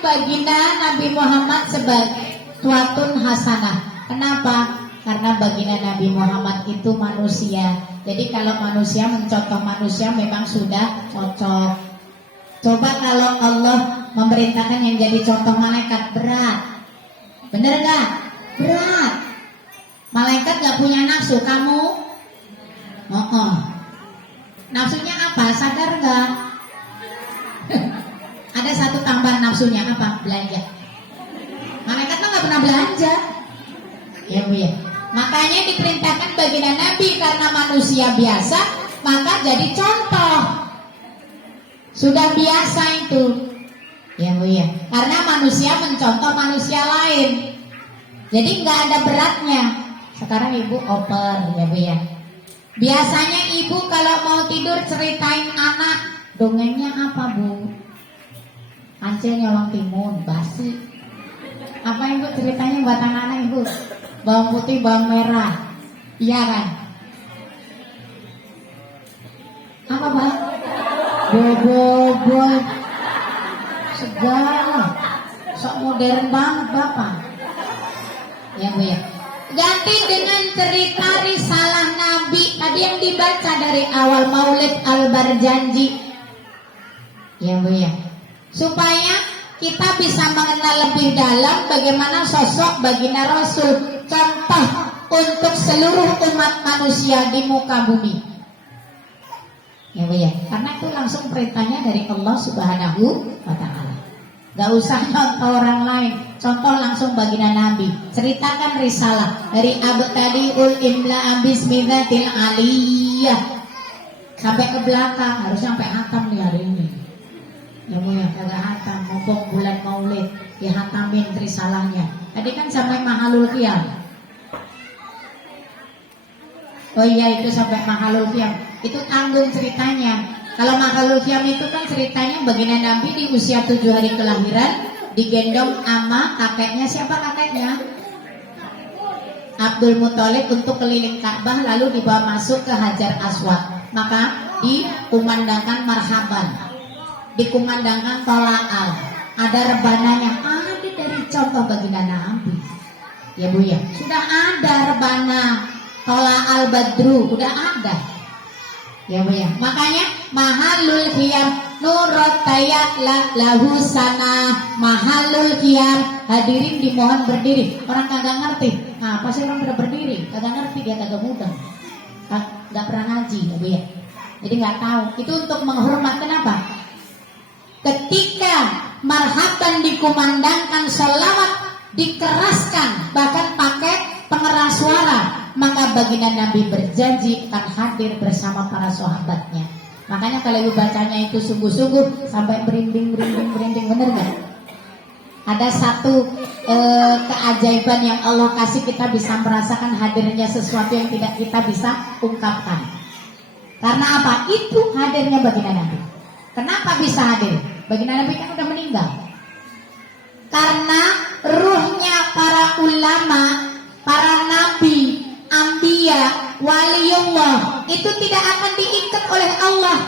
baginda Nabi Muhammad sebagai suatun hasanah. Kenapa? Karena baginda Nabi Muhammad itu manusia. Jadi kalau manusia mencontoh manusia memang sudah cocok. Coba kalau Allah memerintahkan yang jadi contoh malaikat, berat. Bener gak? Berat. Malaikat gak punya nafsu, kamu? Nafsunya apa? Sadar gak? Ada satu tambahan nafsunya apa? Belanja. Malaikat mah gak pernah belanja. Ya Bu ya. Makanya diperintahkan baginda Nabi karena manusia biasa, maka jadi contoh. Sudah biasa itu. Ya Bu ya. Karena manusia mencontoh manusia lain. Jadi nggak ada beratnya. Sekarang Ibu oper ya Bu ya. Biasanya Ibu kalau mau tidur ceritain anak, dongengnya apa Bu? Aceh nyolong timun, basi. Apa Ibu ceritanya buat anak-anak Ibu? Bawang putih, bawang merah. Iya kan? Apa Bang? Bobo segala. Sok modern banget Bapak. Ya Bu ya. Ganti dengan cerita risalah Nabi tadi yang dibaca dari awal Maulid Al-Barjanji. Ya Bu ya. Supaya kita bisa mengenal lebih dalam bagaimana sosok baginda Rasul, contoh untuk seluruh umat manusia di muka bumi. Ya Bu ya. Karena itu langsung perintahnya dari Allah Subhanahu wa Ta'ala. Gak usah contoh orang lain, contoh langsung baginda Nabi. Ceritakan risalah dari Abtadiul Imla Bismillatil Aliyah sampai ke belakang, harus sampai hatam di hari ini. Ya Bu ya, kagak hatam, mumpung bulan Maulid dihatamin risalahnya. Tadi kan sampai Mahalul Qiyam. Oh iya, itu sampai Mahalul Qiyam. Itu tanggung ceritanya. Kalau Mahalul Qiyam itu kan ceritanya baginda Nabi di usia 7 hari kelahiran digendong sama kakeknya. Siapa kakeknya? Abdul Muthalib untuk keliling Ka'bah lalu dibawa masuk ke Hajar Aswad. Maka dikumandangkan marhaban, dikumandangkan tola'al. Ada rebananya, ada dari contoh baginda Nabi. Ya Bu ya, sudah ada rebana tola'al badru, udah ada. Ya Bu ya. Makanya mahalul qiyam nurut tayat lahu sana. Mahalul qiyam, hadirin dimohon berdiri. Orang kagak ngerti. Nah, pasti orang pada berdiri, kagak ngerti, dia kagak mudah. Kagak pernah ngaji ya Bu ya. Jadi nggak tahu. Itu untuk menghormat. Kenapa? Ketika marhaban dikumandangkan, sholawat dikeraskan, bahkan pakai pengeras suara, maka baginda Nabi berjanji akan hadir bersama para sahabatnya. Makanya kalau Ibu bacanya itu sungguh-sungguh sampai berinding, bener gak? Ada satu keajaiban yang Allah kasih, kita bisa merasakan hadirnya sesuatu yang tidak kita bisa ungkapkan. Karena apa? Itu hadirnya baginda Nabi. Kenapa bisa hadir? Baginda Nabi kan udah meninggal. Karena ruhnya para ulama, para nabi, anbiya, waliullah itu tidak akan diikat oleh Allah.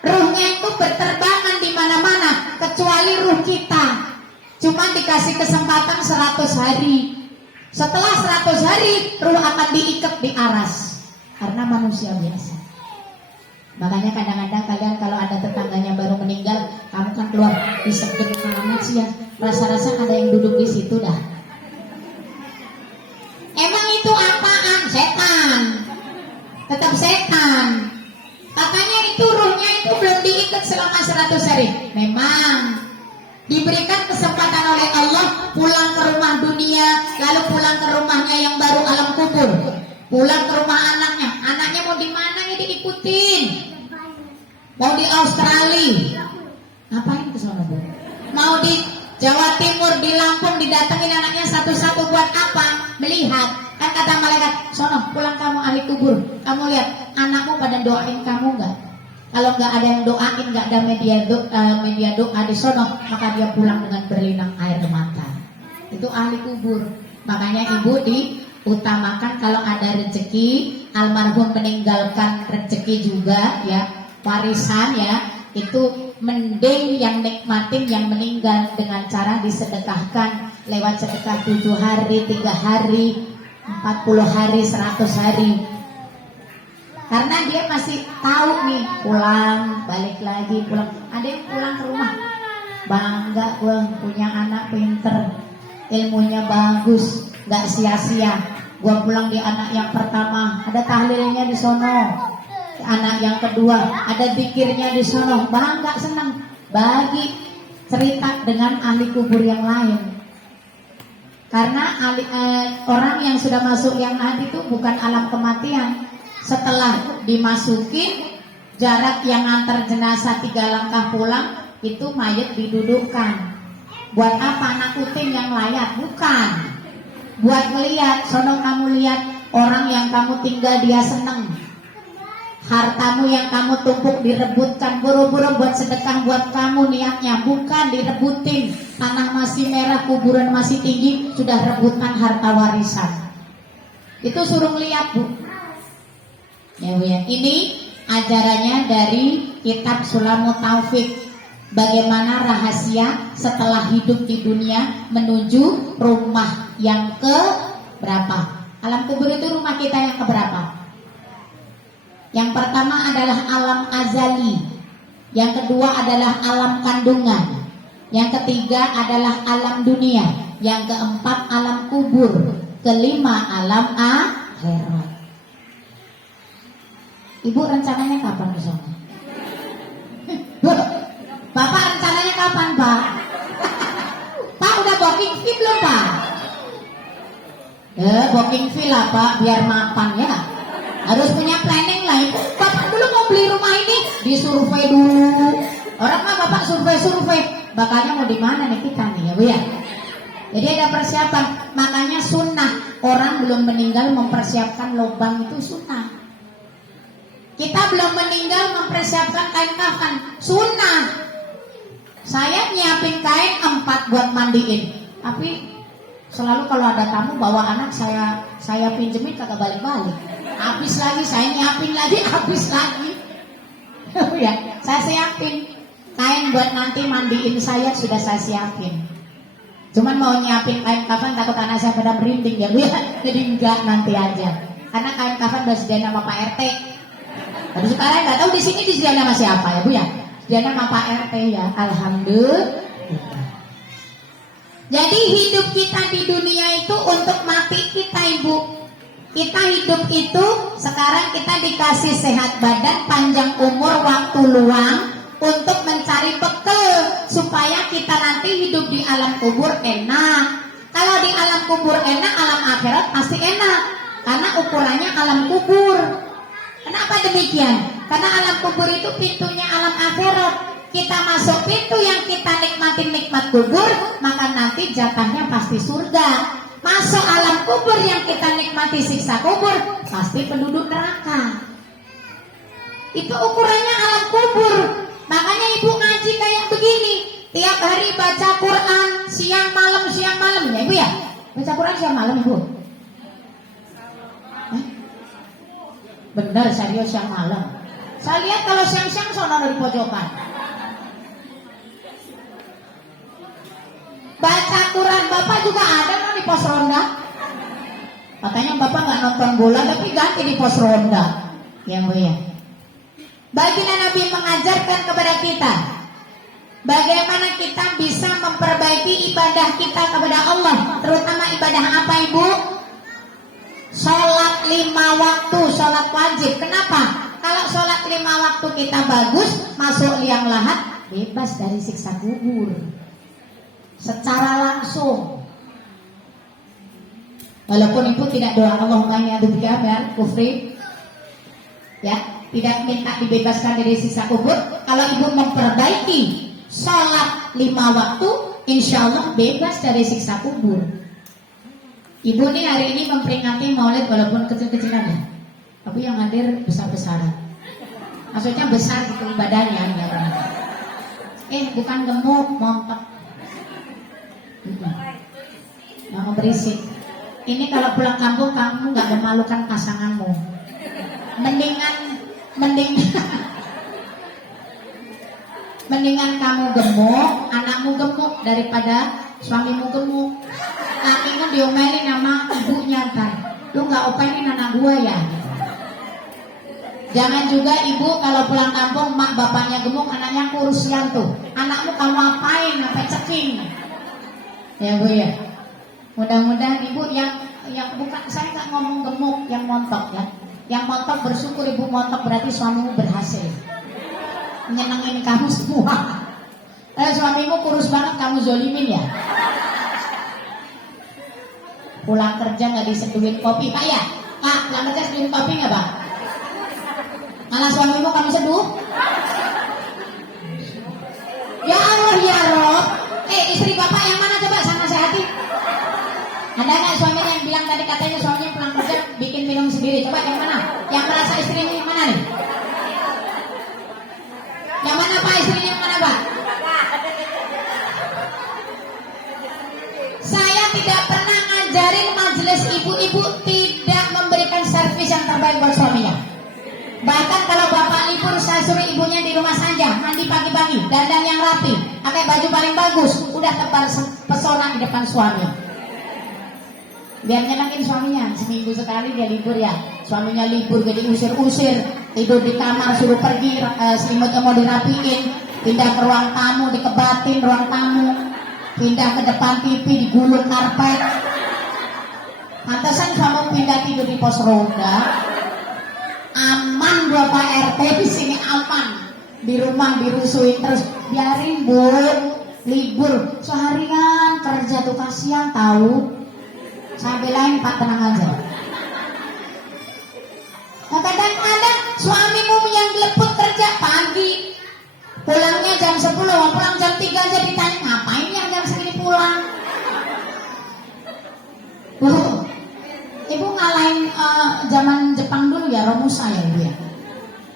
Ruhnya itu berterbangan di mana-mana kecuali ruh kita. Cuma dikasih kesempatan 100 hari. Setelah 100 hari ruh akan diikat di aras. Karena manusia biasa. Makanya kadang-kadang kalian kalau ada tetangganya baru meninggal, kamu kan keluar disegel amat sih ya. Rasa-rasa ada yang duduk di situ dah. Emang itu apaan? Setan. Tetap setan. Katanya itu ruhnya itu belum diikat selama 100 hari. Memang diberikan kesempatan oleh Allah pulang ke rumah dunia, lalu pulang ke rumahnya yang baru alam kubur. Pulang ke rumah anaknya. Anaknya mau di mana ini diikutin? Mau di Australia. Ngapain ke sana, Bu? Mau di Jawa Timur, di Lampung, didatengin anaknya satu-satu buat apa? Melihat. Kan kata malaikat, sono pulang kamu ahli kubur. Kamu lihat anakmu pada doain kamu enggak? Kalau enggak ada yang doain, enggak ada media doa di sono, maka dia pulang dengan berlinang air mata. Itu ahli kubur. Makanya Ibu diutamakan kalau ada rezeki, almarhum meninggalkan rezeki juga ya, warisan ya, Itu mending yang nikmatin yang meninggal dengan cara disedekahkan lewat sedekah 7 hari, 3 hari, 40 hari, 100 hari. Karena dia masih tahu nih, pulang, balik lagi, pulang. Ada yang pulang ke rumah, bangga gue punya anak pinter, ilmunya bagus, gak sia-sia. Gue pulang di anak yang pertama, ada tahlilnya di sono. Anak yang kedua, ada zikirnya di sono, bangga, senang. Bagi cerita dengan ahli kubur yang lain. Karena orang yang sudah masuk yang lain itu bukan alam kematian. Setelah dimasuki, jarak yang antar jenazah 3 langkah pulang, itu mayat didudukkan. Buat apa? Nakutin yang layak? Bukan. Buat melihat, sono kamu lihat orang yang kamu tinggal dia seneng. Hartamu yang kamu tumpuk direbutkan, buru-buru buat sedekah buat kamu niatnya, bukan direbutin. Tanah masih merah, kuburan masih tinggi, sudah rebutan harta warisan. Itu suruh lihat, Bu. Ya, Bu ya. Ini ajarannya dari kitab Sulamut Taufik. Bagaimana rahasia setelah hidup di dunia menuju rumah yang ke berapa? Alam kubur itu rumah kita yang ke berapa? Yang pertama adalah alam azali, yang kedua adalah alam kandungan, yang ketiga adalah alam dunia, yang keempat alam kubur, kelima alam akhirat. Ibu rencananya kapan ke sana? Bapak rencananya kapan, Pak? Pak udah booking fee belum, Pak? Booking fee lah, Pak, biar mapan ya. Harus punya planning lah. Bapak dulu mau beli rumah ini, disurvei dulu. Orang mah Bapak survei. Bakalnya mau di mana nih kita nih, ya Bu ya? Jadi ada persiapan. Makanya sunnah, orang belum meninggal mempersiapkan lubang itu sunnah. Kita belum meninggal mempersiapkan kain kafan, sunnah. Saya nyiapin kain 4 buat mandiin. Tapi selalu kalau ada tamu bawa anak saya pinjemin kagak balik-balik. Habis lagi saya nyiapin lagi, habis lagi. Ya, saya siapin kain buat nanti mandiin saya sudah saya siapin. Cuman mau nyiapin kain kafan takut anak saya pada merinding ya, Bu ya. Jadi enggak, nanti aja. Karena kain kafan udah disediain sama Pak RT. Tapi sekarang nggak tahu di sini disediain sama siapa ya, Bu ya. Disediain sama Pak RT ya. Alhamdulillah. Jadi hidup kita di dunia itu untuk mati kita, Ibu. Kita hidup itu sekarang kita dikasih sehat badan, panjang umur, waktu luang untuk mencari bekal supaya kita nanti hidup di alam kubur enak. Kalau di alam kubur enak, alam akhirat pasti enak karena ukurannya alam kubur. Kenapa demikian? Karena alam kubur itu pintunya alam akhirat. Kita masuk pintu yang kita nikmatin nikmat kubur, maka nanti jatahnya pasti surga. Masuk alam kubur yang kita nikmati siksa kubur, pasti penduduk neraka. Itu ukurannya alam kubur. Makanya Ibu ngaji kayak begini, tiap hari baca Quran siang malam ya Ibu ya. Baca Quran siang malam Ibu. Benar, serius siang malam. Saya lihat kalau siang-siang sono di pojokan. Baca Quran Bapak juga ada kan di pos ronda. Katanya Bapak nggak nonton bola tapi ganti di pos ronda. Ya Bu ya. Baginda Nabi mengajarkan kepada kita bagaimana kita bisa memperbaiki ibadah kita kepada Allah, terutama ibadah apa Ibu? Sholat 5 waktu, sholat wajib. Kenapa? Kalau sholat 5 waktu kita bagus, masuk liang lahat, bebas dari siksa kubur secara langsung. Walaupun Ibu tidak doa Allahumma inni a'udzubika min kufri, ya, tidak minta dibebaskan dari siksa kubur. Kalau Ibu memperbaiki sholat 5 waktu, insya Allah bebas dari siksa kubur. Ibu nih hari ini memperingati Maulid walaupun kecil-kecilan ya, tapi yang hadir besar-besaran. Maksudnya besar gitu ibadahnya ya. Bukan gemuk, montok. Nggak berisik. Ini kalau pulang kampung kamu nggak memalukan pasanganmu. Mending Mendingan kamu gemuk, anakmu gemuk daripada suamimu gemuk. Lakimu diomelin sama ibunya kan, lu nggak openin anak gua ya. Jangan juga ibu kalau pulang kampung mak bapaknya gemuk, anaknya kurus tuh. Anakmu kamu apain sampai ceking? Ya Bu ya. Mudah-mudahan ibu yang bukan, saya nggak ngomong gemuk, yang montok ya. Yang montok bersyukur ibu montok, berarti suamimu berhasil nyenengin kamu semua. Suamimu kurus banget kamu zolimin ya. Pulang kerja nggak diseduhin kopi Pak ya? Pak pulang kerja seduhin kopi nggak Pak? Malah suamimu kamu seduh? Ya Allah ya Rob. Istri bapak yang mana coba sama sehati? Ada nggak suaminya yang bilang tadi katanya suaminya pulang kerja bikin minum sendiri? Coba yang mana? Yang merasa istrinya yang mana nih? Yang mana Pak, istrinya yang mana Pak? Saya tidak pernah ngajarin majelis ibu-ibu tidak memberikan servis yang terbaik buat suaminya. Bahkan kalau bapak libur saya suruh ibunya di rumah saja, mandi pagi-pagi, dandan yang rapi, pakai baju paling bagus, udah tebar pesona di depan suami. Biar nyenangin suaminya, seminggu sekali dia libur ya. Suaminya libur jadi usir-usir, tidur di kamar suruh pergi, selimutnya mau dirapiin, pindah ke ruang tamu dikebatin ruang tamu, pindah ke depan TV digulung karpet. Pantesan kamu pindah tidur di pos roda. Aman Bapak RT di sini aman. Di rumah dirusuhin terus, biarin Bu, libur seharian kerja tuh kasihan tahu. Saya belain Pak, tenang aja. Nah, kadang-kadang suamimu yang geleput kerja pagi, pulangnya jam 10, mau pulang jam 3 aja ditanya ngapain ya jam segini pulang. Ibu ngalahin zaman Jepang dulu ya, Romusa ya Ibu ya.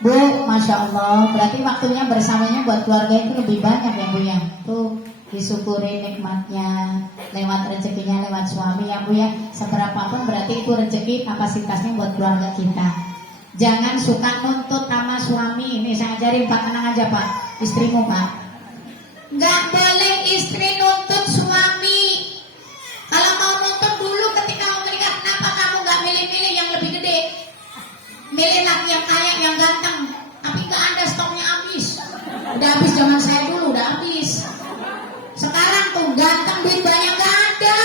Bu, Masya Allah, berarti waktunya bersamanya buat keluarga itu lebih banyak ya Bu ya. Tuh disyukuri nikmatnya lewat rezekinya lewat suami ya Bu ya. Seberapapun berarti itu rezeki kapasitasnya buat keluarga kita. Jangan suka nuntut sama suami. Ini saya ajarin Pak, tenang aja Pak, istrimu Pak. Nggak boleh istri nuntut suami. Kalau mau nuntut dulu ketika mau menikah, kenapa kamu nggak milih-milih yang lebih gede? Milih laki yang kaya, yang ganteng, tapi nggak ada, stoknya habis. Udah habis zaman saya dulu, udah habis. Sekarang tuh ganteng duit banyak nggak ada.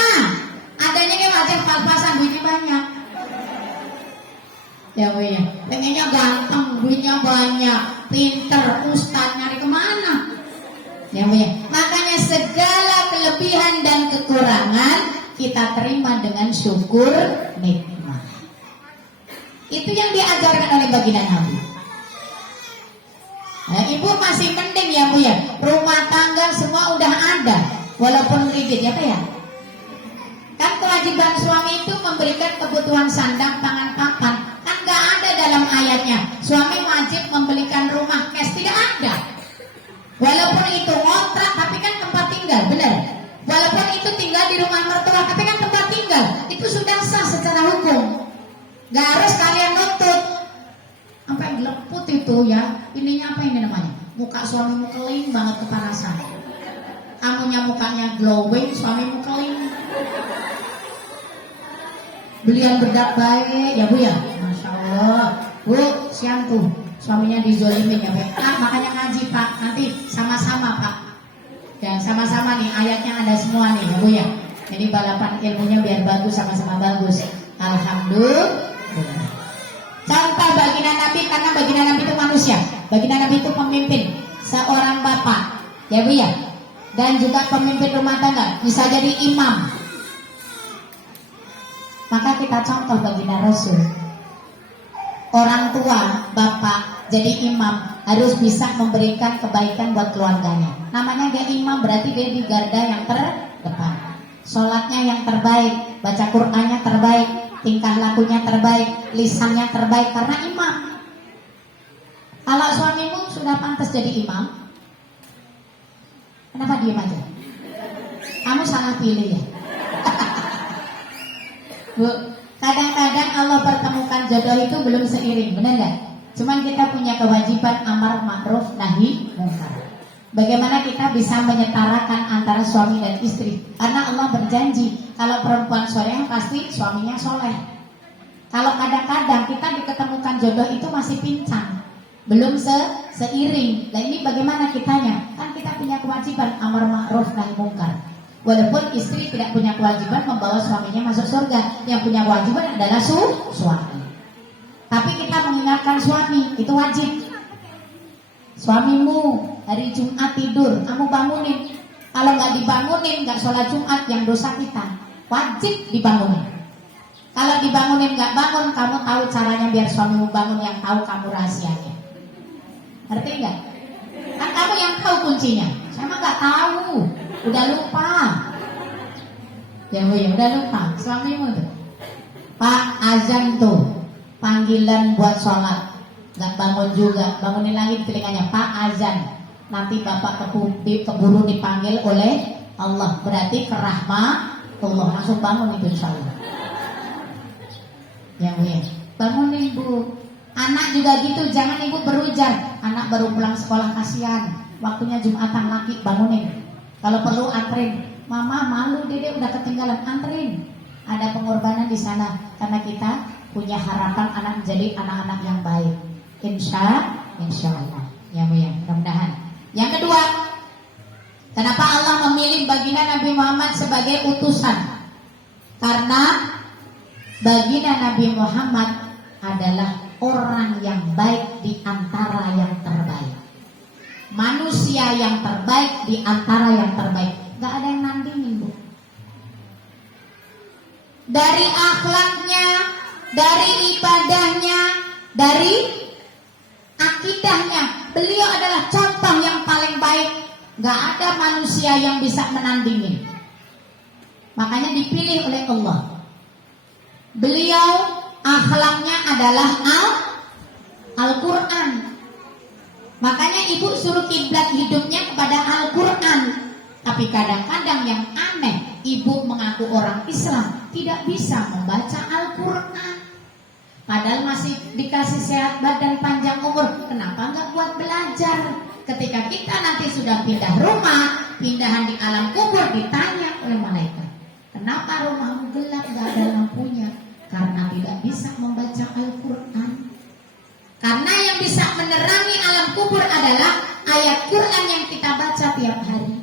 Adanya kayak wajar pas-pasan duitnya banyak. Ya Bu ya, pengennya ganteng, duitnya banyak, pinter, ustaz, nyari kemana? Ya Bu ya, makanya segala kelebihan dan kekurangan kita terima dengan syukur nikmat. Itu yang diajarkan oleh baginda Nabi. Nah, ibu masih penting ya Bu ya, rumah tangga semua udah ada, walaupun rigid ya Pak ya. Kan kewajiban suami itu memberikan kebutuhan sandang, pangan, papan. Kan nggak ada dalam ayatnya suami wajib membelikan rumah cash, tidak ada. Walaupun itu ngontrak tapi kan tempat tinggal, benar. Walaupun itu tinggal di rumah mertua tapi kan tempat tinggal, itu sudah sah secara hukum. Gak harus kalian nuntut. Sampai geleput itu ya, ininya apa ini namanya? Muka suamimu keling banget kepanasan. Kamunya mukanya glowing, suamimu keling. Beliau bedak baik ya Bu ya, Masya Allah. Bu, siang tuh suaminya dizolimin ya Pak. Makanya ngaji Pak, nanti sama-sama Pak. Dan sama-sama nih ayatnya ada semua nih ya Bu ya. Jadi balapan ilmunya biar bagus, sama-sama bagus. Alhamdulillah. Contoh baginda Nabi, karena baginda Nabi itu manusia, baginda Nabi itu pemimpin, seorang bapak ya Bu ya. Dan juga pemimpin rumah tangga, bisa jadi imam. Maka kita contoh baginda Rasul. Orang tua, bapak, jadi imam harus bisa memberikan kebaikan buat keluarganya. Namanya dia imam, berarti dia di garda yang terdepan. Sholatnya yang terbaik, baca Qur'annya terbaik, tingkah lakunya terbaik, lisannya terbaik karena imam. Kalau suamimu sudah pantas jadi imam, kenapa diem aja? Kamu salah pilih ya. Bu, kadang-kadang Allah pertemukan jodoh itu belum seiring, benar nggak? Cuman kita punya kewajiban amar ma'ruf nahi munkar. Bagaimana kita bisa menyetarakan antara suami dan istri? Karena Allah berjanji kalau perempuan soleh pasti suaminya soleh. Kalau kadang-kadang kita diketemukan jodoh itu masih pincang, belum seiring. Nah ini bagaimana kitanya? Kan kita punya kewajiban amar ma'ruf nahi mungkar. Walaupun istri tidak punya kewajiban membawa suaminya masuk surga, yang punya kewajiban adalah suami. Tapi kita mengingatkan suami, itu wajib. Suamimu hari Jumat tidur, kamu bangunin. Kalau nggak dibangunin, nggak sholat Jumat, yang dosa kita. Wajib dibangunin. Kalau dibangunin nggak bangun, kamu tahu caranya biar suamimu bangun, yang tahu kamu rahasianya. Ngerti nggak? Kan kamu yang tahu kuncinya. Saya mah nggak tahu, udah lupa. Ya udah lupa. Suamimu tuh, Pak azan tuh, panggilan buat sholat. Gak bangun juga, bangunin lagi telinganya, Pak azan, nanti bapak keburu dipanggil oleh Allah, berarti kerahmat Allah, langsung bangun itu insya Allah. Ya bangunin bu. Anak juga gitu, jangan ibu berujar, anak baru pulang sekolah kasihan, waktunya Jumatan laki, bangunin. Kalau perlu anterin, mama malu dede udah ketinggalan, anterin. Ada pengorbanan di sana karena kita punya harapan anak menjadi anak-anak yang baik. Insya Allah. Ya mudah-mudahan. Yang kedua, kenapa Allah memilih baginda Nabi Muhammad sebagai utusan? Karena baginda Nabi Muhammad adalah orang yang baik di antara yang terbaik. Manusia yang terbaik di antara yang terbaik. Gak ada yang nandingin bu. Dari akhlaknya, dari ibadahnya, dari akidahnya, beliau adalah contoh yang paling baik. Gak ada manusia yang bisa menandingi. Makanya dipilih oleh Allah. Beliau akhlaknya adalah Al-Quran. Makanya ibu suruh kiblat hidupnya kepada Al-Quran. Tapi kadang-kadang yang aneh, ibu mengaku orang Islam tidak bisa membaca Al-Quran. Padahal masih dikasih sehat badan, panjang umur. Kenapa nggak buat belajar? Ketika kita nanti sudah pindah rumah, pindahan di alam kubur, ditanya oleh malaikat, kenapa rumahmu gelap, nggak ada lampunya? Karena tidak bisa membaca Al-Quran. Karena yang bisa menerangi alam kubur adalah ayat Quran yang kita baca tiap hari.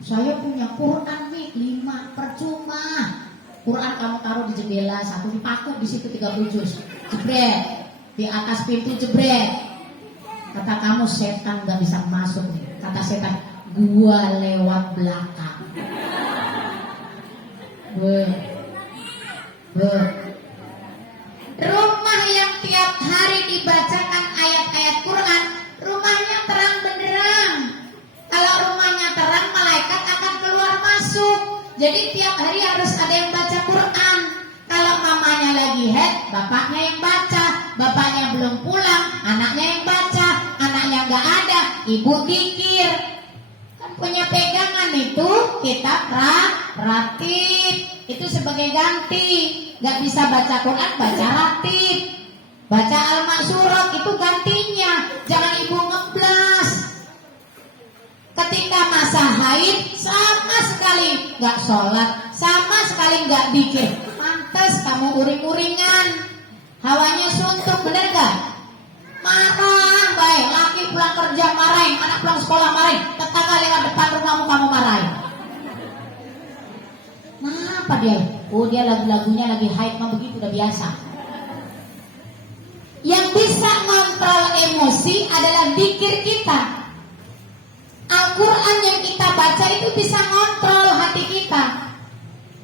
Saya punya Quran nih 5, percuma. Quran kamu taruh di jendela, satu dipaku di situ 30 juz, jebret di atas pintu, jebret. Kata kamu setan gak bisa masuk. Kata setan, gua lewat belakang. Rumah yang tiap hari dibacakan ayat-ayat Quran, rumahnya terang benderang. Kalau rumahnya terang, malaikat akan keluar masuk. Jadi tiap hari harus ada yang baca Quran. Kalau mamanya lagi head, bapaknya yang baca. Bapaknya belum pulang, anaknya yang baca. Anaknya gak ada, ibu zikir. Kan punya pegangan itu, kita ratib. Itu sebagai ganti. Gak bisa baca Quran, baca ratib. Baca Al-Ma'surat, itu gantinya. Jangan ibu ngeblas. Ketika masa haid, sama sekali gak sholat, sama sekali gak zikir. Pantes kamu uring-uringan, hawanya suntuk, bener gak? Marah, baik. Laki pulang kerja marahin, anak pulang sekolah marahin, tetangga lewat depan rumahmu kamu marahin. Kenapa dia? Oh dia lagu-lagunya lagi haid, mah begitu udah biasa. Yang bisa ngontrol emosi adalah zikir kita. Al-Quran yang kita baca itu bisa ngontrol hati kita.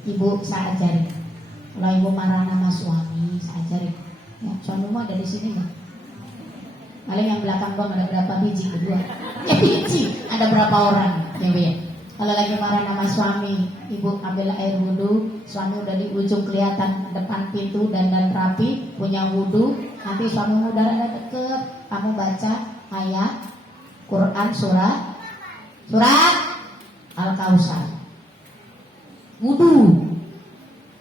Ibu saya ajarin. Kalau ibu marah sama suami, saya ajarin. Ya, suamimu ada di sini nggak? Paling yang belakang bang ada berapa biji? Kedua. Ya biji. Ada berapa orang? Ya bu ya. Kalau lagi marah sama suami, ibu ambil air wudhu. Suami udah di ujung kelihatan depan pintu dan rapi, punya wudhu. Nanti suamimu udah ada deket, kamu baca ayat Quran surat Al-Kausar. Wudhu.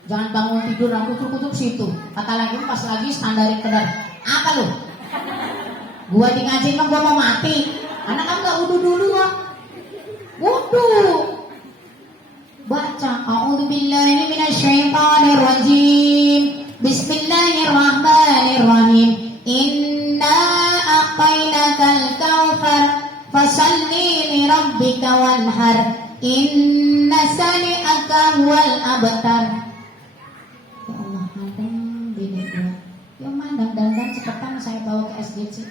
Jangan bangun tidur langsung kutuk situ. Kata lagi pas lagi standarin kedar. Apa lu? Gua di ngaji mah gua mau mati. Anak kamu nggak wudu dulu ah? Wudu. Baca a'udzubillahi minasyaitonirrajim. Bismillahirrahmanirrahim. Inna a'tainakal kautsar fasalli li rabbika wanhar. Inna sani'aka huwal abtar. Ya Allah, mandang bini gua. Ya mandang dandan cepetan saya bawa ke SDC.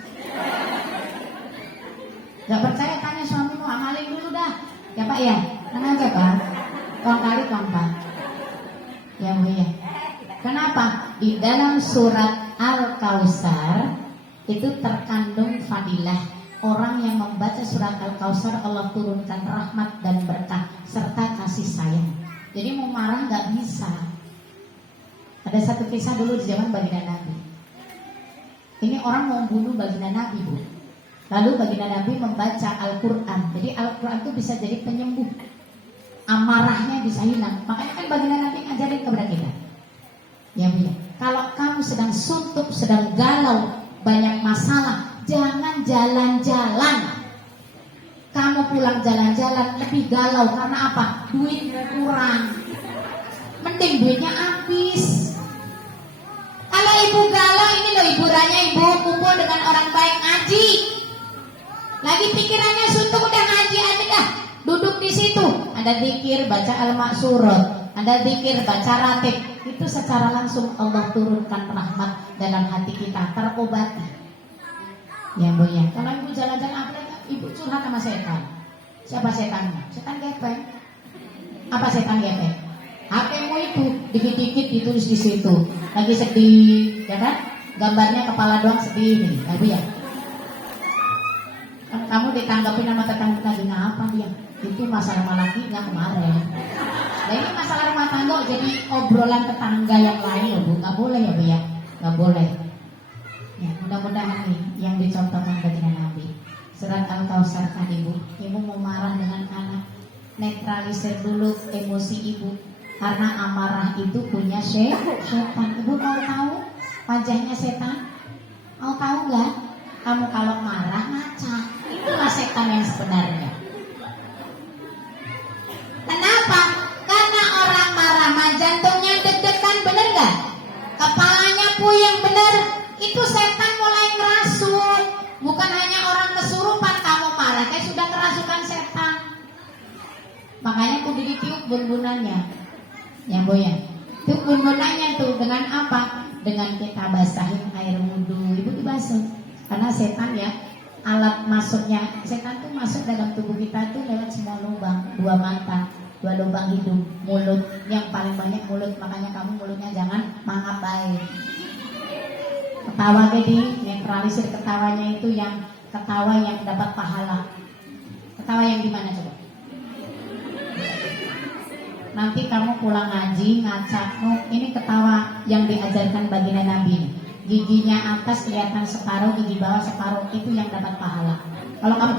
Gak percaya tanya suamimu, amalin dulu dah. Ya Pak ya, mana aja Pak? Kong kali kong Pak. Ya Bu ya. Kenapa? Di dalam surat Al-Kautsar itu terkandung fadilah. Orang yang membaca surat Al-Kautsar Allah turunkan rahmat dan berkah serta kasih sayang. Jadi mau marah gak bisa. Ada satu kisah dulu di zaman baginda Nabi. Ini orang mau bunuh baginda Nabi Bu. Lalu baginda Nabi membaca Al-Quran. Jadi Al-Quran itu bisa jadi penyembuh. Amarahnya bisa hilang. Makanya kan baginda Nabi ngajarin kepada kita. Ya Bu, kalau kamu sedang suntuk, sedang galau, banyak masalah, jangan jalan-jalan. Kamu pulang jalan-jalan lebih galau karena apa? Duit kurang. Mending duitnya habis. Kalau ibu galau, ini loh hiburannya ibu kumpul dengan orang baik ngaji. Lagi pikirannya suntuk udah ngaji aja dah. Duduk di situ, ada zikir baca al-maksurat, ada zikir baca ratib. Itu secara langsung Allah turunkan rahmat dalam hati kita, terobati. Ya Bu ya. Kalau ibu jalan-jalan apa? Ibu curhat sama setan. Siapa setannya? Setan gepeng. Apa setan gepeng? HP-mu itu dikit-dikit ditulis di situ. Lagi sedih, ya kan? Gambarnya kepala doang sedih nih, ya Bu ya. Kamu ditanggapin sama tetangga lagi ngapa dia? Itu masalah laki nggak kemarin. Nah ini masalah rumah tangga jadi obrolan tetangga yang lain loh Bu. Nggak boleh ya Bu ya, nggak boleh. Ya mudah-mudahan nih yang dicontohkan baginda Nabi. Surat Al-Kautsar tadi Bu. Ibu mau marah dengan anak, netralisir dulu emosi ibu. Karena amarah itu punya setan. Ibu mau tahu wajahnya setan? Mau tahu nggak? Kamu kalau marah ngaca. Itulah setan yang sebenarnya. Kenapa? Karena orang marah mah jantungnya deg-degan, bener gak? Kepalanya puyeng, bener. Itu setan mulai ngerasuk. Bukan hanya orang kesurupan kamu marah, kayak sudah kerasukan setan. Makanya kudu ditiup bun-bunannya. Ya Bu ya. Tiup bun-bunannya tuh dengan apa? Dengan kita basahin air wudhu. Ibu dibasuh. Karena setan ya, alat masuknya, setan tuh masuk dalam tubuh kita tuh lewat semua lubang. 2 mata, 2 lubang hidung, mulut, yang paling banyak mulut. Makanya kamu mulutnya jangan mangap baik. Ketawa jadi netralisir ketawanya itu yang ketawa yang dapat pahala. Ketawa yang gimana coba? Nanti kamu pulang ngaji, ngacak, ini ketawa yang diajarkan baginda Nabi. Giginya atas kelihatan separuh, gigi bawah separuh, itu yang dapat pahala. Kalau kamu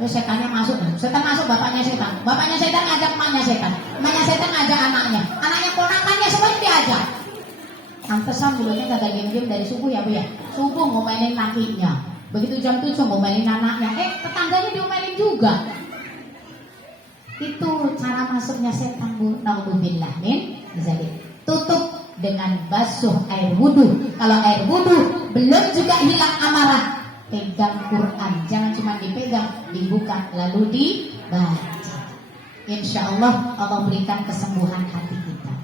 ya setannya masuk, setan masuk bapaknya setan ngajak emaknya setan ngajak anaknya ponakannya semuanya diajak. Pantesan mulutnya kagak diem-diem dari subuh ya Bu ya. Subuh ngomelin lakinya, begitu jam 7 ngomelin anaknya, tetangganya diomelin juga. Itu cara masuknya setan Bu. Naudzubillah min dzalik. Tutup dengan basuh air wudhu. Kalau air wudhu belum juga hilang amarah, pegang Quran. Jangan cuma dipegang, dibuka lalu dibaca. Insya Allah Allah berikan kesembuhan hati kita.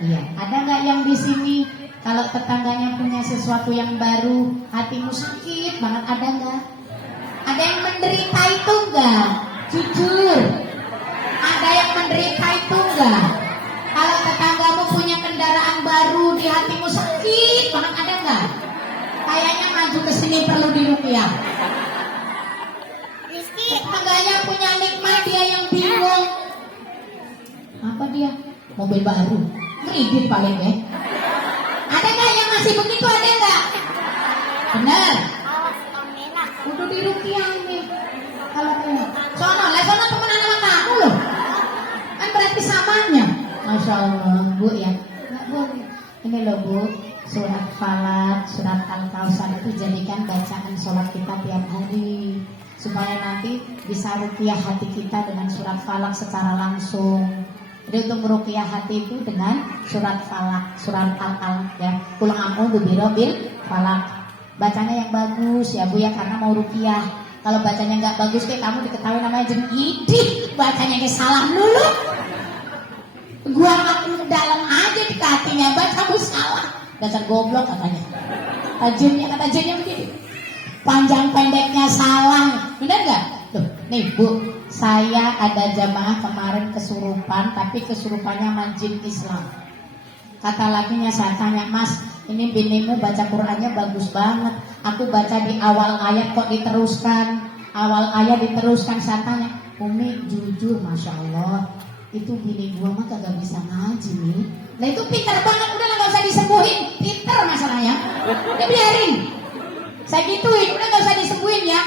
Iya. Ada nggak yang di sini kalau tetangganya punya sesuatu yang baru, hatimu sakit banget? Ada nggak? Ada yang menderita itu nggak? Jujur. Ada yang menderita itu nggak? Kalau tetanggamu punya kendaraan baru, di hatimu sakit banget, ada nggak? Kayaknya maju ke sini perlu dirupiah. Tetangganya punya nikmat, dia yang bingung. Apa dia? Mobil baru, kredit paling ya. Ada nggak yang masih begitu? Ada nggak? Benar. Udah dirupiah nih. Kalau sono temenan sama kamu loh. Kan berarti samanya. Masya Allah Bu ya. Nggak boleh. Ini loh Bu, surat Falaq, surat Al-Kautsar itu jadikan bacaan sholat kita tiap hari, supaya nanti bisa ruqyah hati kita dengan surat Falaq secara langsung. Jadi untuk meruqyah hati itu dengan surat Falaq, surat Al-Alaq ya. Qul a'udzu birabbil falaq. Bacanya yang bagus ya Bu ya, karena mau ruqyah. Kalau bacanya nggak bagus kayak kamu diketahui namanya jin idih, bacanya kayak salah dulu. Gua ngaku dalam aja di hatinya bacamu salah. Dasar goblok katanya. Kata jinnya begitu. Panjang pendeknya salah. Benar nggak? Tuh, nih Bu, saya ada jamaah kemarin kesurupan, tapi kesurupannya manjin Islam. Kata lakinya, saya tanya, Mas, ini binimu baca Qur'annya bagus banget. Aku baca di awal ayat kok diteruskan. Awal ayat diteruskan. Saya tanya, Umi jujur, Masya Allah, itu bini gua mah kagak bisa ngaji nih. Nah itu pintar banget, udah gak usah disembuhin. Pintar masalahnya. Udah biarin. Saya gituin, udah gak usah disembuhin ya.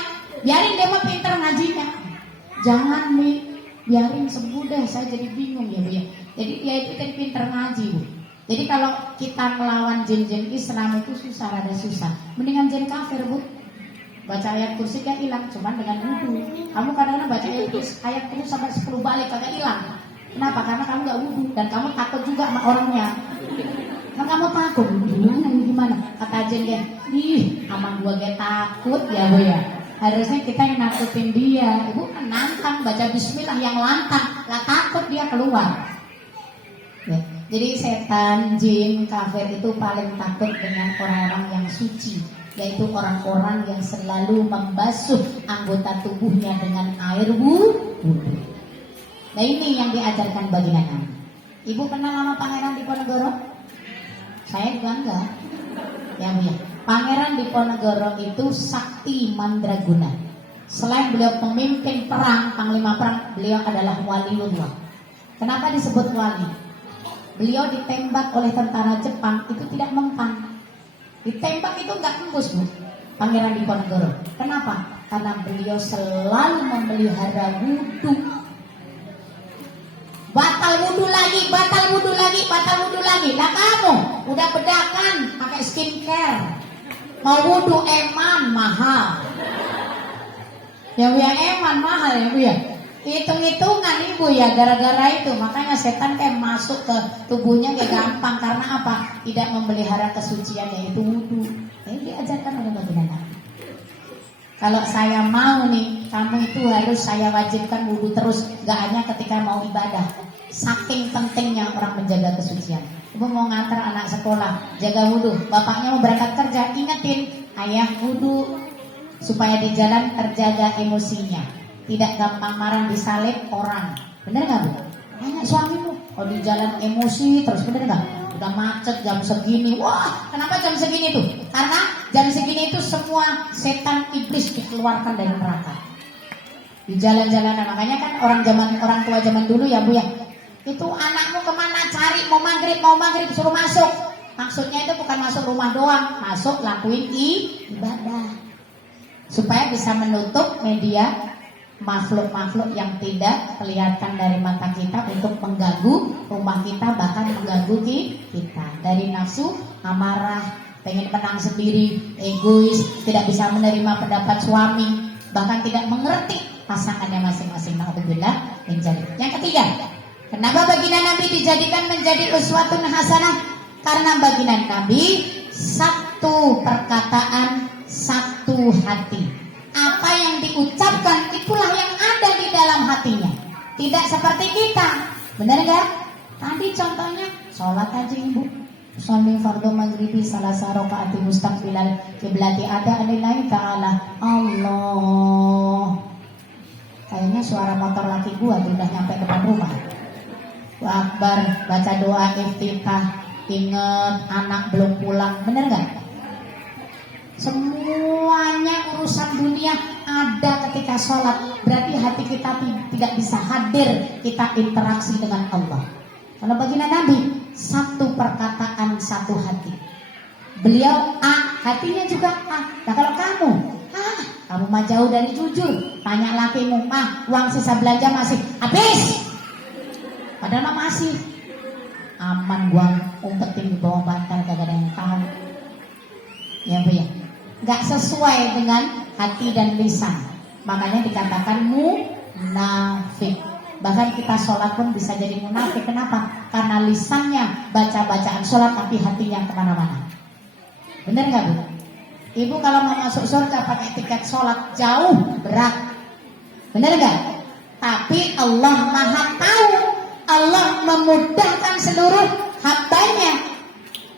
Biarin dia mah pintar ngajinya. Jangan nih, biarin sembuh deh. Saya jadi bingung ya Bu ya. Jadi dia itu kan pintar ngaji Bu. Jadi kalau kita melawan jin-jin Islam itu susah, rada susah. Mendingan jin kafir Bu. Baca ayat kursi kan hilang, cuman dengan wudu. Kamu kadang-kadang baca ayat kursi sampai 10 balik kagak hilang. Kenapa? Karena kamu gak wudu dan kamu takut juga sama orangnya. Kan kamu takut, gimana? Kata jin dia, ih, sama gua gak takut ya Bu ya. Harusnya kita yang nakutin dia. Ibu kan nantang, baca bismillah yang lantang, gak takut dia keluar. Ya. Jadi setan, jin, kafir itu paling takut dengan orang-orang yang suci, yaitu orang-orang yang selalu membasuh anggota tubuhnya dengan air wudu. Nah ini yang diajarkan bagi anak. Ibu kenal nama Pangeran Diponegoro? Saya juga enggak. Ya Bu ya. Pangeran Diponegoro itu sakti mandraguna. Selain beliau pemimpin perang, panglima perang, beliau adalah waliullah. Kenapa disebut wali? Beliau ditembak oleh tentara Jepang itu tidak mempan. Ditembak itu enggak tembus Bu, Pangeran Diponegoro. Kenapa? Karena beliau selalu memelihara wudu. Batal wudu lagi, batal wudu lagi, batal wudu lagi. Nah kamu udah bedakan pakai skincare, mau wudu eman mahal. Ya Bu ya, eman mahal ya Bu ya. Hitung-hitungan Ibu ya, gara-gara itu makanya setan kayak masuk ke tubuhnya kayak gampang. Karena apa? Tidak memelihara kesucian, yaitu wudu. Ini diajarkan oleh Nabi. Kalau saya mau nih, kamu itu harus saya wajibkan wudu terus, gak hanya ketika mau ibadah. Saking pentingnya orang menjaga kesucian. Ibu mau ngantar anak sekolah, jaga wudu. Bapaknya mau berangkat kerja, ingetin ayah wudu supaya di jalan terjaga emosinya. Tidak gampang marah disalib orang. Bener gak Bu? Tanya suamimu, kalau di jalan emosi terus, bener gak? Udah macet jam segini. Wah, kenapa jam segini tuh? Karena jam segini itu semua setan iblis dikeluarkan dari neraka. Di jalan-jalanan, makanya kan orang tua zaman dulu ya Bu ya. Itu anakmu kemana cari, mau maghrib suruh masuk. Maksudnya itu bukan masuk rumah doang, masuk lakuin ibadah. Supaya bisa menutup media makhluk-makhluk yang tidak kelihatan dari mata kita untuk mengganggu rumah kita, bahkan mengganggu kita. Dari nafsu, amarah, pengen menang sendiri, egois, tidak bisa menerima pendapat suami, bahkan tidak mengerti pasangannya masing-masing. Alhamdulillah menjadi. Yang ketiga, kenapa baginda Nabi dijadikan menjadi uswatun hasanah? Karena baginda Nabi satu perkataan, satu hati. Apa yang diucapkan itulah yang ada di dalam hatinya. Tidak seperti kita. Benar gak? Tadi contohnya sholat aja Ibu, Sholli fardu maghribi salah rakaat mustaqbilal kiblati ada lillahi ta'ala. Allah. Kayaknya suara motor laki gua udah nyampe depan rumah. Akbar, baca doa iftitah. Ingat anak belum pulang. Benar gak? Semuanya urusan dunia ada ketika sholat. Berarti hati kita tidak bisa hadir, kita interaksi dengan Allah. Kalau baginda Nabi, satu perkataan, satu hati. Beliau A, hatinya juga A. Nah kalau kamu mah jauh dari jujur. Tanya lakimu, uang sisa belanja masih habis. Padahal masih. aman gua umpetin di bawah bantal kagak ada yang tahu. Ya Bu ya. Nggak sesuai dengan hati dan lisan. Makanya dikatakan munafik. Bahkan kita sholat pun bisa jadi munafik. Kenapa? Karena lisannya baca-bacaan sholat tapi hatinya kemana-mana. Bener nggak Bu? Ibu kalau mau masuk surga pakai tiket sholat jauh berat. Bener nggak? Tapi Allah Maha tahu. Allah memudahkan seluruh hambanya.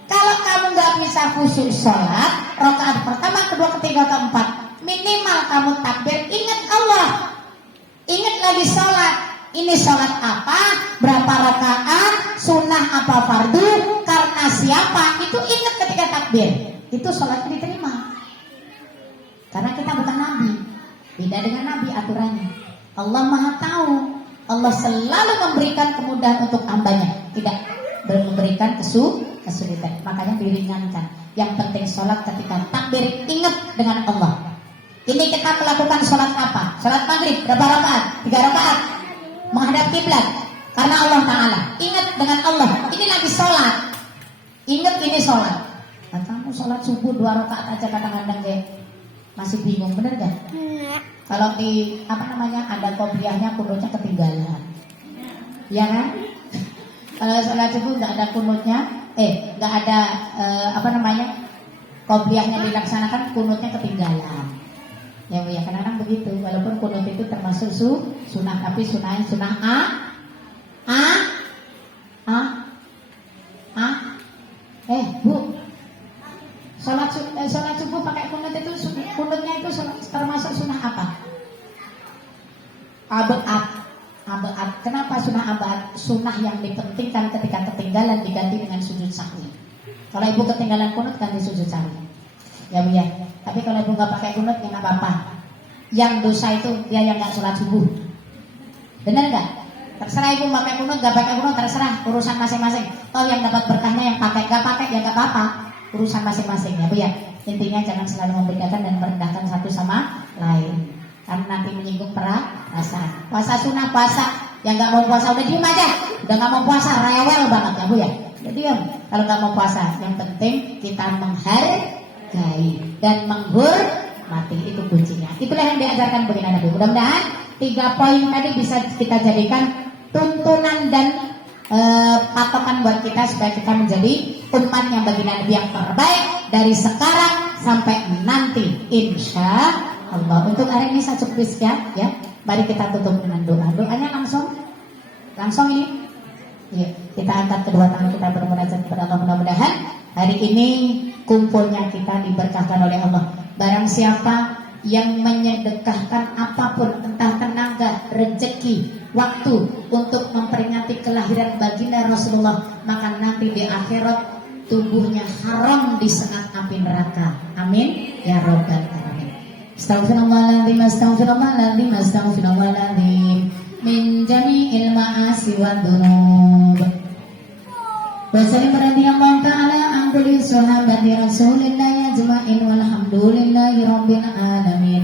Kalau kamu nggak bisa khusyuk sholat, rakaat pertama, kedua, ketiga, keempat, minimal kamu takbir, ingat Allah, ingat lagi sholat. Ini sholat apa, berapa rakaat, sunnah apa fardu, karena siapa, itu ingat ketika takbir. Itu sholat diterima. Karena kita bukan nabi, beda dengan nabi aturannya. Allah Maha tahu. Allah selalu memberikan kemudahan untuk hambanya, tidak memberikan kesulitan. Makanya diringankan. Yang penting sholat ketika takbir ingat dengan Allah. Ini kita melakukan sholat apa? Sholat maghrib berapa rakaat? 3 rakaat. Menghadap kiblat karena Allah Ta'ala. Ingat dengan Allah. Ini lagi sholat. Ingat ini sholat. Nah, kamu sholat subuh 2 rakaat aja kadang-kadang kayak masih bingung, bener gak? Kalau di ada kopiahnya kunutnya ketinggalan, ya kan? Kalau sholat subuh nggak ada kunutnya, nggak ada kopiahnya dilaksanakan, kunutnya ketinggalan. Ya Bu ya, kadang-kadang begitu. Walaupun kunut itu termasuk sunnah, tapi sunnah Bu, sholat subuh pakai kunut itu, kunutnya itu termasuk sunnah apa? Abaat. Kenapa sunnah abaat? Sunnah yang dipentingkan ketika ketinggalan diganti dengan sujud sahwi. Kalau ibu ketinggalan kunut ganti sujud sahwi. Ya Bu ya. Tapi kalau ibu nggak pakai kunut ya nggak apa-apa. Yang dosa itu dia yang nggak sholat subuh. Benar nggak? Terserah ibu pakai kunut nggak pakai kunut, terserah, urusan masing-masing. Toh yang dapat berkahnya yang pakai, nggak pakai ya nggak apa-apa. Urusan masing-masing ya Bu ya. Intinya jangan selalu membedakan dan merendahkan satu sama lain. Karena nanti menyinggung perasaan. Puasa sunnah, puasa. Yang nggak mau puasa udah diem aja. Udah nggak mau puasa, rewel banget ya Bu ya. Jadi kalau nggak mau puasa, yang penting kita menghargai dan menghormati, itu kuncinya. Itulah yang diajarkan baginda Nabi. Mudah-mudahan 3 poin tadi bisa kita jadikan tuntunan dan patokan buat kita supaya kita menjadi umat yang baginda Nabi yang terbaik dari sekarang sampai nanti, insya Allah. Untuk hari ini saya cukup sekian ya. Mari kita tutup dengan doa. Doanya langsung ini. Ya, kita angkat kedua tangan kita bermunajat kepada Allah. Mudah-mudahan hari ini kumpulnya kita diberkahkan oleh Allah. Barang siapa yang menyedekahkan apapun, entah tenaga, rezeki, waktu untuk memperingati kelahiran baginda Rasulullah, maka nanti di akhirat tubuhnya haram disengat api neraka. Amin ya robbal alamin. Astaghfirullahaladzim, astaghfirullahaladzim, astaghfirullahaladzim min jami'il ma'asi wa dhunub. Wa sallim radhiyallahu ta'ala an kulli sahabati Rasulillah ajma'in walhamdulillahi rabbil alamin.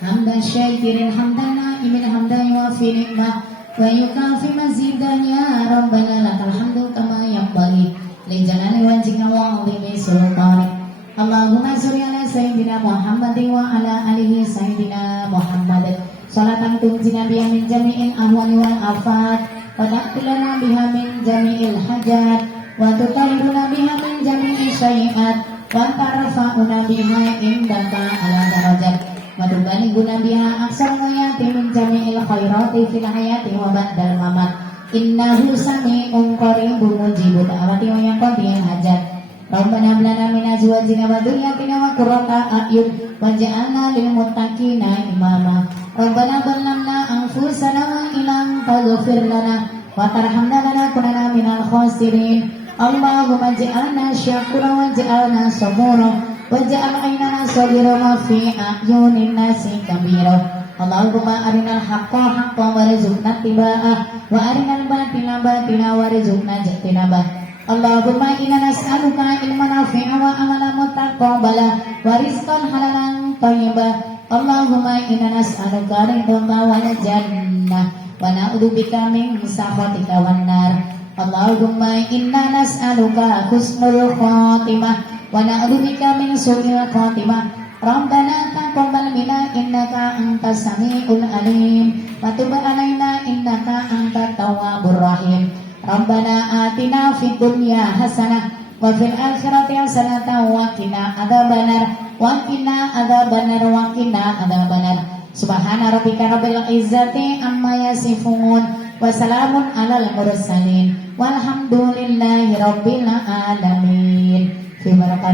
Hamdan syakirin hamdan na'imin hamdan yuafi ni'mah wa yukafi mazidan ya rabbana lakal hamdu kama yanbaghi li jalali wajhika wa 'azimi sultanik. Allahumma sholli ala sayyidina Muhammadin wa ala alihi sayyidina Muhammad. Salatan tunjina biha min jami'il ahwali wal afat wa taqtilana biha min jami'il hajat wa tutahhiruna biha min jami'il sayyi'at wa tarfa'una biha indaka ala darajat wa tuballighuna biha aqsal ghayati min jami'il khairati fil hayati wa ba'dal mamat. Innahu sami'un qaribun mujibud da'wati wa yaqdi hajat. Rabbana hab lana min azwajina wa dhurriyyatina wa qurrata a'yun waj'alna lil muttaqina imama. Rabbana dhallamna anfusana wa illam taghfir lana wa tarhamna lanakunanna minal khasirin. Allahumma ij'alna syakura waj'alna sabura waj'al aynana sabira wa fi a'yunin nasi kabira. Allahumma arinal haqqa haqqan warzuqna ittiba'ah wa arinal batila batila warzuqna ijtinabah. Allahumma inna nas'aluka ilman nafi'a wa amalan mutaqabbala wa rizqan halalan thayyibah. Allahumma inna nas'aluka ridha wal jannah wa na'udzubika min sakhatika wan nar. Allahumma inna nas'aluka husnul khatimah wa na'udzubika min su'il khatimah. Rabbana taqabbal minna innaka antas samiul alim wa tub 'alaina innaka antat tawwabur rahim. Rabbana atina fid dunya hasanah wa fil akhirati hasanah wa qina adzabannar wa qina adzabannar wa qina adzabannar. Subhana rabbika rabbil izzati amma yasifun wa salamun alal mursalin walhamdulillahi rabbil alamin. Terima kasih.